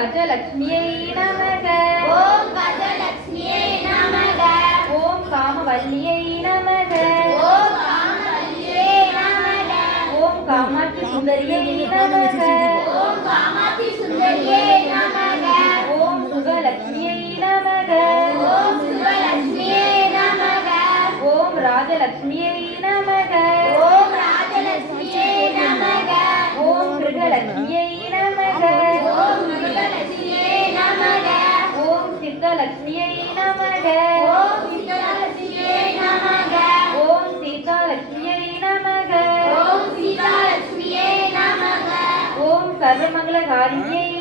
கஜலக்ஷ்மியை நமக. ஓம் கஜலக்ஷ்மியே நமக. ஓம் காமவல்லியை நமக. ஓம் காமவல்லியே நமக. ஓம் காமாட்சி சுந்தரியை நமக. ஓம் காமாட்சி சுந்தரியே நமக. ஓம் சுகலக்ஷ்மியை நமக. ஓம் சுபலக்ஷ்மியே நமக. ஓம் ராஜலக்ஷ்மியை நமக. ஓம் ராஜலக்ஷ்மியே நமக. ஓம் கிருகலக்ஷ்மியை நமக. ஓம் கிருகலக்ஷ்மியே நமக. ஓம் சித்தலக்ஷ்மியை நமக. ஓம் சித்தலக்ஷ்மியே நமக. ஓம் சீதாலக்ஷ்மியை நமக. ஓம் சீதாலக்ஷ்மியே நமக. ஓம் சர்வமங்களகாரிணியை